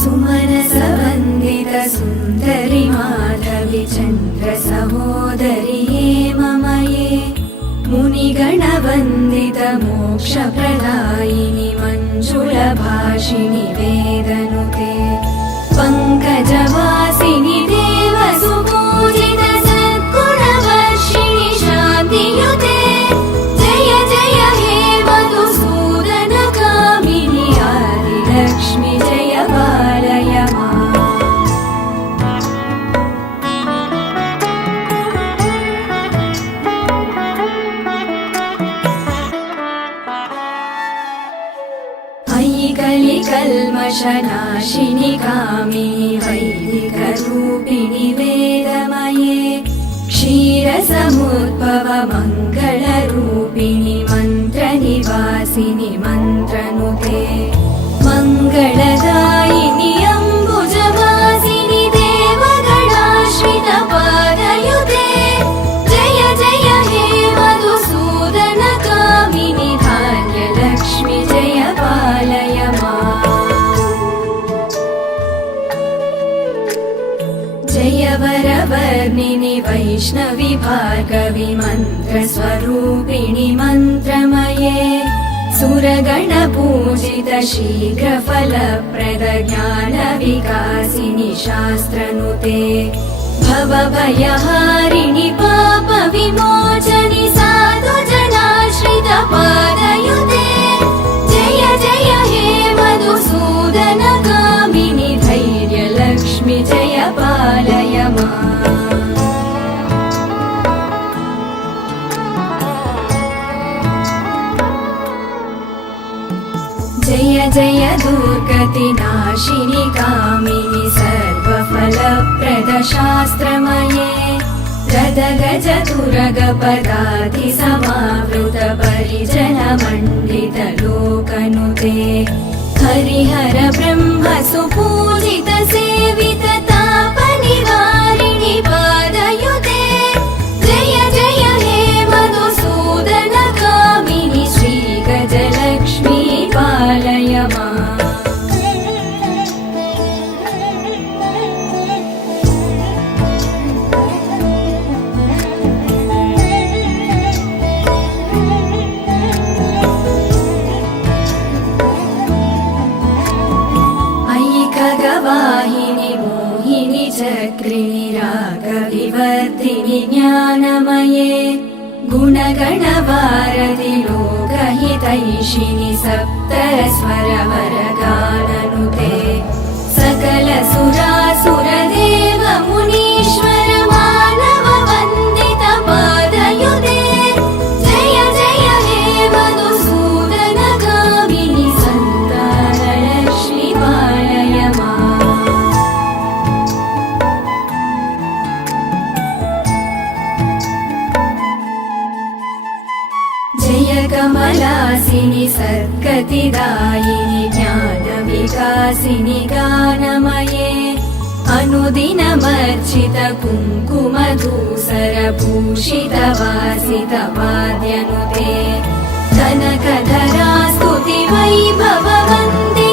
सुमनसवन्दित सुन्दरि माधवि चन्द्र सहोदरिये मम ये मुनिगणवन्दित मोक्षप्रदायिनि मञ्जुलभाषिणि वेदनुते पङ्कजवासिनि देवसुपूजित सद्गुणवर्षिणि शान्तियुते जय जय हे मधुसूदन कामिनि आदिलक्ष्मि जय पालय माम्। अयि कलिकल्मषनाशिनि कामिनि वैदिकरूपिणि वेदमये क्षीरसमुद्भव मङ्गलरूपिणि मन्त्रनिवासिनि मन्त्रनुते मङ्गलदायिनि अम्बुजवासिनि देवगणाश्रित पादयुते जय जय हे मधुसूदन कामिनि धान्यलक्ष्मि जय पालय माम्। जय वरवर्णिनि वैष्णवि भार्गवि मन्त्रस्वरूपिणि मन्त्रमये सुरगणपूजित शीघ्रफलप्रद ज्ञानविकासिनि शास्त्रनुते भवभयहारिणि पापविमोचनि साधुजनाश्रित पादयुते जय जय हे मधुसूदन कामिनि धैर्यलक्ष्मि जय पालय माम्। जय जय दुर्गतिनाशिनि कामिनि सर्वफलप्रद शास्त्रमये रदगज तुरगपदाति समावृत परिजनमण्डित लोकनुते हरिहर ब्रह्म सुपूजित सेवित तापनिवारिणि पादयुते जय जय हे मधुसूदन कामिनि श्रीगजलक्ष्मी पालय माम्। अयि खगवाहिनि मोहिनि चक्रिणि रागविवर्धिनि ज्ञानमये गुणगणवारधि लोकहितैषिणि सप्तस्वरवरगाननुते सकल सुरासुरदेव मुनीश्वर मानव वन्दित पादयुते जय जय हे मधुसूदन कामिनि सन्तानलक्ष्मि पालय माम्। जय कमलासिनि सद्गतिदायिनि ज्ञानविकासिनि गानमये अनुदिनमर्चित कुङ्कुमधूसरभूषित वासित वाद्यनुते कनकधरा स्तुति वैभव वन्दे